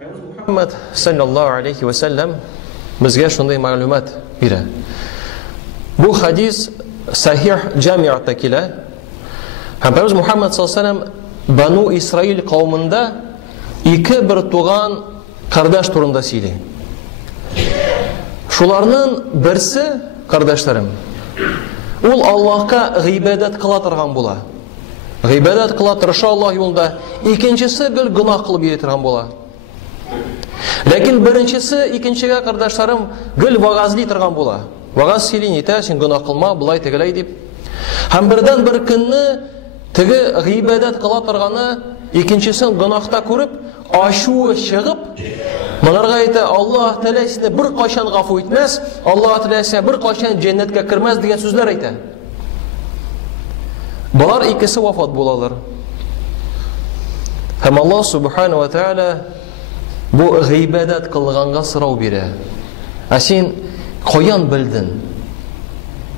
Muhammad sallallahu aleyhi ve sellem bizga shunday ma'lumot beradi. Bu hadis Sahih Jami'atda keladi. Payg'ambar Muhammad sallallohu alayhi vasallam Banu Isroil qavmida ikki bir tug'an qardosh turida so'ylaydi. Shularning birsi qardoshlarim. Ул Allohga g'ibodat qila turgan bo'ladi. G'ibodat qila turishi Alloh yo'lida. Ikkinchisi gunoh qilib yura turgan bo'ladi. Lekin birinchisi ikkinchiga qardoshlarim va'zli turgan bo'ladi. Va'z silinita, sen gunoh qilma, bulay tegilay deb. Ham birdan bir kunni tigi g'ibodat qila turgani ikkinchisini gunohda ko'rib, ashuvi chiqib, Bunlarga ayta Alloh taolosini bir qachon g'afo etmas, Alloh taolosi bir qachon jannatga kirmas degan so'zlar aytadi. Bular ikkisi vafot bo'ladilar. Ham Alloh subhanahu va taolo bu g'ibodat qilganga so'rov beradi. Sen qo'yan bildin?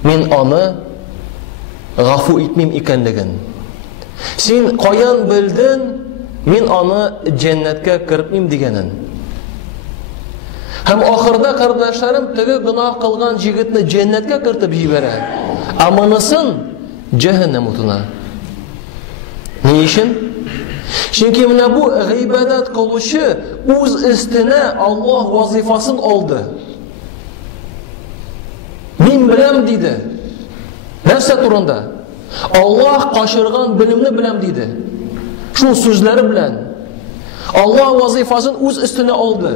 Men uni g'afo etmim ekanligin. Sen qo'yan bildin? Men uni jannatga kiritmim deganin. Ham oxirida qardoshlarim tigi gunoh qilgan yigitni jannatga kiritib yuboradi. Amanisin jahannam o'tuna. Ne uchun? Chunki mana bu g'ibodat qilishi o'z ustine Alloh vazifasini oldi. Men bilam dedi. Narsa turunda Alloh qo'shirgan bilimni bilam dedi. Shu so'zlari bilan Alloh vazifasini o'z ustine oldi.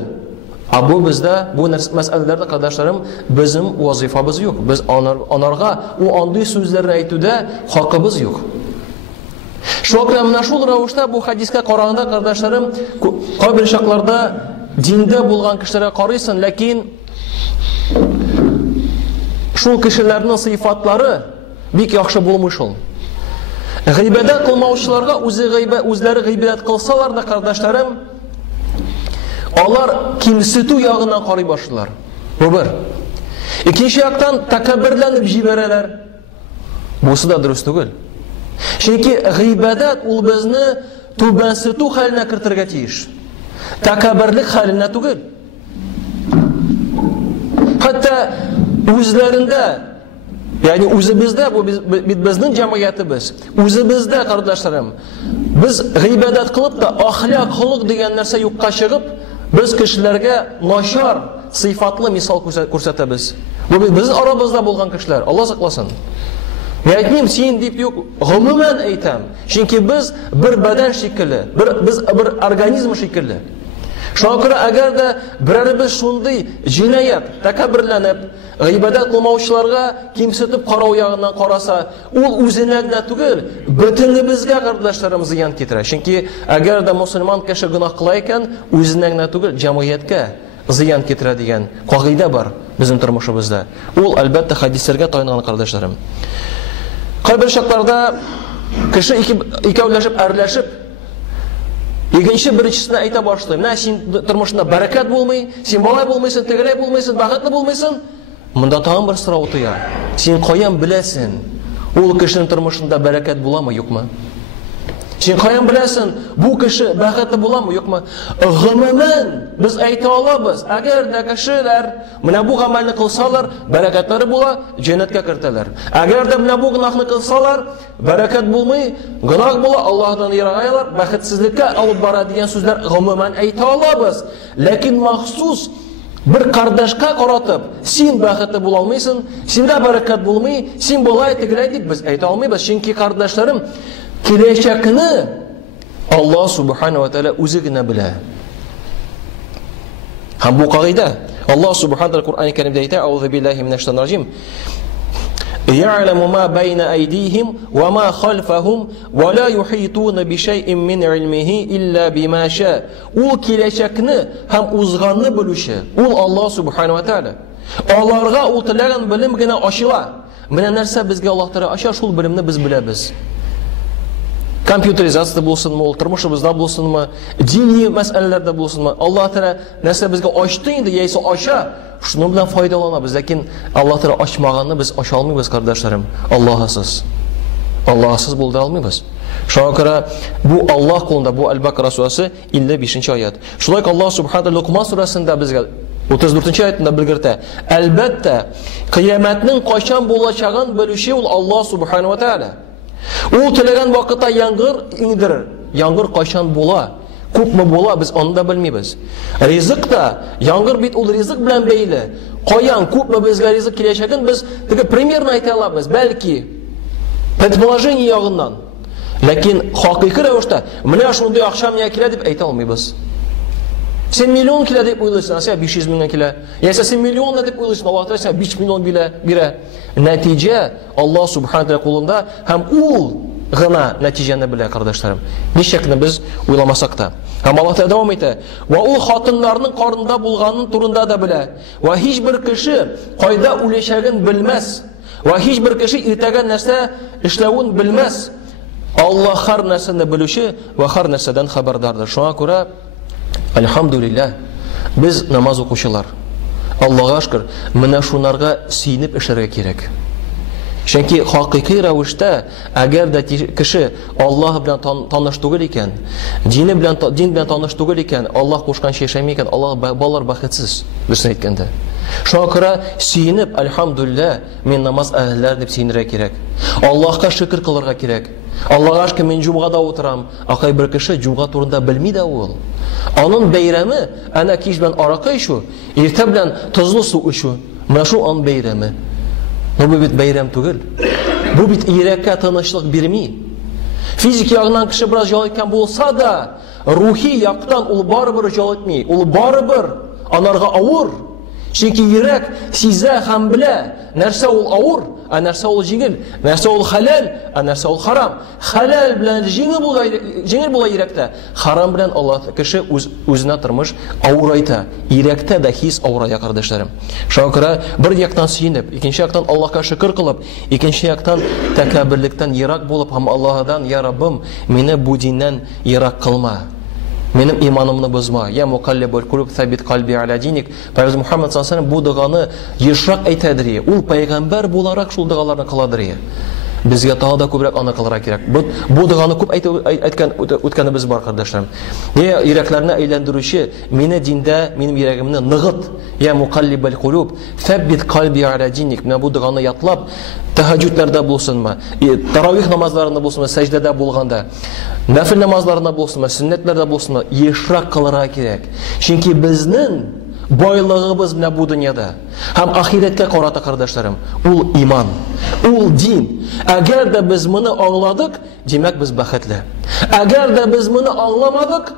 Bu bizda bu masalalarda qardoshlarim bizim vazifamiz yo'q. Biz onarga u ondiy so'zlarni aytuvda haqqimiz yo'q. Shokra mana shu ravishda bu hadisga qaraganda qardoshlarim qo'y shaqlarda dinda bo'lgan kishilarga qaraysan, lekin shu kishilarning sifatlari bek yaxshi bo'lmish ol. G'ibodat qilmovchilarga o'zlari g'ibodat qilsalar-da qardoshlarim onlar kimsitu yog'idan qaray boshlar. Bu bir. Ikkinchi yoqdan takabbirlanib jiberarlar. Busi da durust emas. Chunki g'ibodat ul bizni tubansitu halina kirtirga tegish. Takabbirlik halina tugul. Hatto o'zlarinda, ya'ni o'zimizda bu bizning jamiyatimiz, o'zimizda qardoshlarim, biz g'ibodat qilib da axloq, xulq degan narsa yo'qqa chiqib, biz kishilarga noshor sifatli misol ko'rsatamiz. Bu bizning orabizda bo'lgan kishilar, Alloh saqlasin. Men aytmayman sen deb yo'q, umuman aytam. Chunki biz bir badan shekilli, biz bir organizm shekilli. Shunga agarda birarimiz shunday jinoyat, takabbirlanib, g'ibodat qilmovchilarga kimsitib qarov yog'idan qarasa, u o'zingizga tugul, butunimizga qardoshlarimizga ziyon keltiradi. Chunki agarda musulmon kishi gunoh qilar ekan, o'zingizga tugul, jamiyatga ziyon keltiradigan qoida bor bizning turmushimizda. U albatta hadislarga tayangan qardoshlarim. Qay shaqlarda kishi ikkovlashib, aralashib ikkinchi birinchisini ayta boshlaydi. Mana sen turmushingda barakat bo'lmay, sen bola bo'lmaysan, tegilay bo'lmaysan, baxtli bo'lmaysan. Bunda tag'in bir so'rov o'taydi. Sen qo'yan bilasan, u kishining turmushida barakat bo'ladimi, yo'qmi? Sen qo'yan bilasan, bu kishi baxtli bo'ladimi, yo'qmi? Umuman biz ayta olamiz, agarda kishilar mana bu amalni qilsalar, barakatlari bo'ladi, jannatga kiradilar. Agarda mana bu gunohni qilsalar, barakat bo'lmay, gunoh bo'ladi, Allohdan yiroqaylar, baxtsizlikka olib boradigan so'zlar umuman ayta olamiz. Lekin maxsus bir qardoshga qaratib, sen baxtli bo'la olmaysan, senda barakat bo'lmay, sen bo'lay tegilay deb biz ayta olmaymiz. Chunki qardoshlarim kelajagini Alloh subhanahu va taolo o'zigina biladi. Ham bu qoida Alloh subhanahu va taolo Qur'oni Karimda aytadi: "Auzu billahi minash shaytonir rojim. Ya'lamu ma bayna aydihim wa ma khalfahum wa la yuhituna bi shay'in min ilmihi illa bima sha." U kelajagini ham o'zg'anni bilishi, u Alloh subhanahu va taolo. Allohga u tilagan bilimgina oshila. Mana narsa bizga Alloh taolo osha shul bilimni biz bilamiz. Kompyuterizatsiya bo'lsinmi, turmushimizda bo'lsinmi, diniy masalalarda bo'lsinmi, Alloh taolo narsa bizga ochdi endi, yeysa osha, shuni bilan foydalanamiz. Lekin Alloh taolo ochmaganni biz osha olmaymiz qardoshlarim. Allohsiz bo'ldira olmaymiz. Шуңа күрә бу Аллаһ кулында, бу Әл-Бакара сурәсе 55-нче аят. Шулай Аллаһ Субханаһу Лукман сурәсендә безгә 34-нче аятында белгертә. Әлбәттә, кыямәтнең кайчан булачагын белүче ул Аллаһ Субханаһу ва Тааля. Ул теләгән вакытта яңгыр иңдерер. Яңгыр кайчан була, күпме була, без аны да белмибез. Ризык та, яңгыр бит ул ризык белән бәйле. Каян күпме безгә ризык киләчәген без теге примерно әйтә алабыз, бәлки предположение ягыннан. Ләкин хакыйкый рәвештә менә шундый акча миңа килә дип әйтә алмыйбыз. Сен миллион килә дип уйлыйсың, сиңа 500 меңгә килә. Яисә сен миллион дип уйлыйсың, Аллаһ Тәгалә сиңа 5 миллион бирә. Нәтиҗә Аллаһ Субханаһу ва кулында һәм ул гына нәтиҗәне белә, кардәшләрем. Ничекне без уйламасак та. Һәм Аллаһ Тәгалә дәвам итә. Ва ул хатыннарның карнында булганын турында да белә. Ва һичбер кеше кайда үләчәген белмәс. Ва һичбер кеше иртәгә нәрсә эшләвен белмәс. Аллаһ һәр нәрсәне белүче ва һәр нәрсәдән хәбәрдардыр. Шуңа күрә Әлхәмдүлилләһ, без намаз укучылар, Аллаһка шөкер, менә шунарга сөйнеп эшләргә кирәк. Чөнки хакыйкый рәвештә, әгәр дә кеше Аллаһ белән таныш түгел икән, дин белән таныш түгел икән, Аллаһ кушканча яшәмәй икән, Аллаһ балалар бәхетсез, дөресен әйткәндә. Шуңа күрә сөйнеп, әлхәмдүлилләһ, мен намаз әһелләр дип сөйнергә кирәк. Аллаһка шөкер кылырга кирәк. Аллаһка шөкер, мен җумгада утырам. Акай бер кеше җумга турында белми дә ул. Аның бәйрәме әнә кич белән аракы ичү, иртә белән тозлы су ичү. Менә шу ан бәйрәме. Бу бит бәйрәм түгел. Бу бит йөрәккә тынычлык бирми. Физик ягыннан кеше бераз җал иткән булса да, рухи яктан ул барыбер җал итми. Ул барыбер анарга авыр. Чөнки йөрәк сизә һәм белә, нәрсә ул авыр, а нәрсә ул җиңел, нәрсә ул халал, а нәрсә ул харам. Халал белән җиңел була йөрәктә, харам белән Аллаһ кеше үзенә тормыш авырайта. Йөрәктә дә хис авырая, кардәшләрем. Шуңа күрә бер яктан сөенеп, икенче яктан Аллаһка шөкер кылып, икенче яктан тәкәбберлектән ерак булып һәм Аллаһдан, я Раббым, мине бу диннән ерак кылма. Минем иманымны бозма. Я мукаллибул кулуб сабит калби аля диник. Пәйгамбер Мухаммад саллаллаху алейхи ва саллям бу дуганы ешрак әйтәдер. Ул пәйгамбер буларак шул дугаларны кыладыр. Безгә тагы да күбрәк аны кылырга кирәк. Бу дуганы күп әйткән үткәнебез бар, кардәшләрем. Я йөрәкләрне әйләндерүче, мине диндә, минем йөрәгемне ныгыт. Я мукаллибул кулуб сабит калби аля диник. Менә бу дуганы ятлап, тәһаҗҗүдләрдә булсынмы, таравих намазларында булсынмы, сәҗдәдә булганда, нафил намазларында булсынмы, сөннәтләрдә булсынмы, ешрак кылырга кирәк. Чөнки безнең байлыгыбыз менә бу дөньяда һәм ахирәткә карата, кардәшләрем, ул иман, ул дин. Әгәр дә без моны аңладык, димәк без бәхетле. Әгәр дә без моны аңламадык,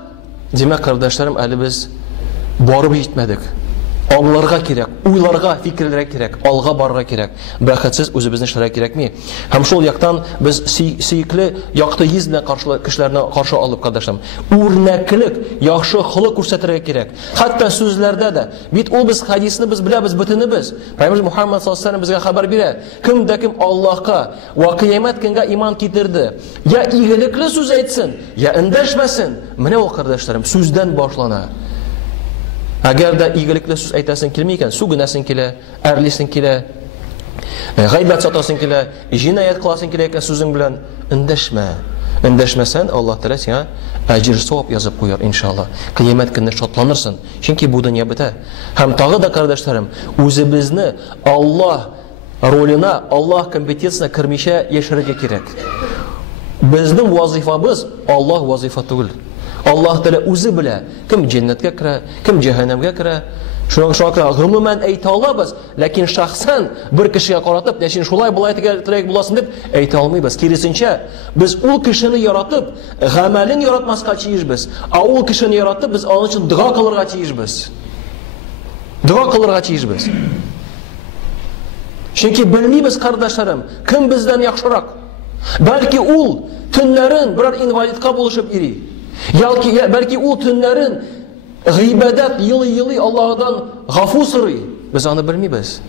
димәк, кардәшләрем, әле без барып җитмәдек. Аңларга кирәк, уйларга, фикерләргә кирәк, алга барырга кирәк. Бәхетсез үзебезне эшләргә кирәкми. Һәм шул яктан без сөйкле якты йөз белән кешеләрне каршы алып, кардәшләрем, үрнәклек, яхшы холык күрсәтергә кирәк. Хәтта сүзләрдә дә. Бит ул без хадисны без беләбез бөтенебез. Пәйгамбер Мухаммад саллаллаху алейхи ва саллям безгә хәбәр бирә. Кем дә кем Аллаһка ва кыямәт көнгә иман китерде, я игелекле сүз әйтсен, я эндәшмәсен. Менә ул, кардәшләрем, сүздән башлана. Әгәр дә игелекле сүз әйтәсең килми икән, сүгенәсең килә, әрлисең килә, гайбәт сатасың килә, җинаят кыласың килә икән сүзең белән, эндәшмә. Эндәшмәсән, Аллаһ Тәгалә сиңа әҗр савап язып куяр, иншалла. Кыямәт көнне шатланырсың. Чөнки бу дөнья бетә. Һәм тагы да, кардәшләрем, үзебезне Аллаһ ролена, Аллаһ компетенциясына кермичә яшәргә кирәк. Безнең вазифабыз Аллаһ вазифа түгел. Аллаһ Тәгалә үзе белә, кем җәннәткә керә, кем җәһәннәмгә керә. Шуңа гомумән әйтә алабыз, ләкин шәхсән бер кешегә каратып, "Син шулай булай теләк буласың" дип әйтә алмыйбыз. Киресенчә, без ул кешене яратып, гамәлен яратмаска тиешбез. А ул кешене яратып, без аның өчен дуа кылырга тиешбез. Дуа кылырга тиешбез. Чөнки белмибез, кардәшләрем, кем бездән яхшырак. Бәлки ул төннәрен берәр инвалидка булышып йөри. Бәлки ул төннәрен гыйбадат йылый Аллаһдан гафу сорый. Без аны белмибез.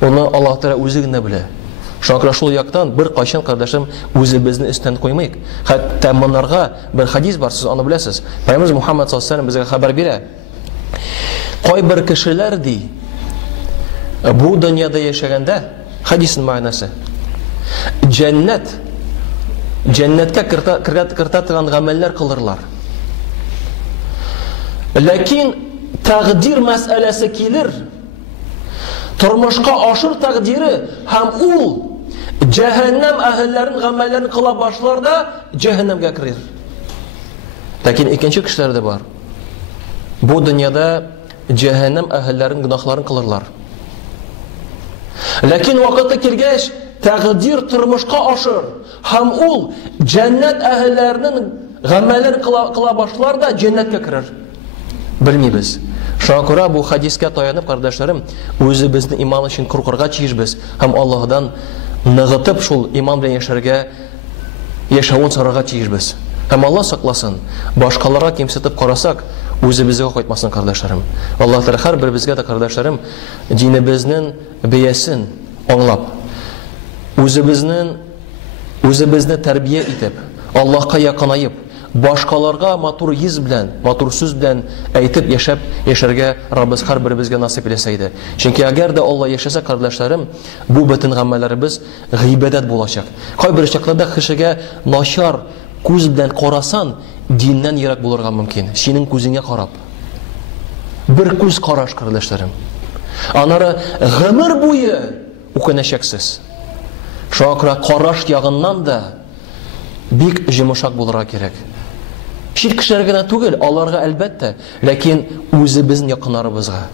Уны Аллаһ Тәгалә үзе генә белә. Шуңа шул яктан бер кайчан, кардәшем, үзебезне өстән куймыйк. Хәтта монарга бер хадис бар, сез аны беләсез. Пәйгамбер Мухаммад саллаллаху алейхи ва саллям безгә хәбәр бирә. Кайбер кешеләр ди, бу дөньяда яшәгәндә, хадисның мәгънәсе, җәннәт Җәннәткә кертә торган гамәлләр кылырлар. Ләкин тәкъдир мәсьәләсе килер. Тормышка ашыр тәкъдире һәм ул җәһәннәм әһелләрен гамәлләрен кыла башлар да җәһәннәмгә керер. Ләкин икенче кешеләр дә бар. Бу дөньяда җәһәннәм әһелләрен гөнаһларын кылырлар. Ләкин вакыты килгәч, тәкъдир тормышка ашыр һәм ул җәннәт әһелләренең гамәлләрен кыла башлар да җәннәткә керер. Белмибез. Шуңа күрә бу хадискә таянып, кардәшләрем, үзебезне иман өчен куркырга тиешбез һәм Аллаһдан ныгытып шул иман белән яшәргә, яшәвен сорарга тиешбез. Һәм Аллаһ сакласын, башкаларга кимсетеп карасак, үзебезгә кайтмасын, кардәшләрем. Аллаһ Тәгалә һәрберебезгә дә, кардәшләрем, динебезнең бәясен аңлап, үзебезне тәрбия итеп, Аллаһка якынайып, башкаларга матур йөз белән, матур сүз белән әйтеп яшәргә Раббыз һәрберебезгә насыйп итсә иде. Чөнки әгәр дә Алла яшәсә, кардәшләрем, бу бөтен гамәлләребез гыйбадәт булачак. Кайбер чакларда кешегә начар күз белән карасан, диннән ерак булырга мөмкин. Синең күзеңә карап. Бер күз караш, кардәшләрем. Анары гомер буе үкенәчәксез. Шуңа күрә караш ягыннан да бик җимшак булырга кирәк. Чит кешеләргә түгел, аларга әлбәттә, ләкин үзебезнең якыннарыбызга.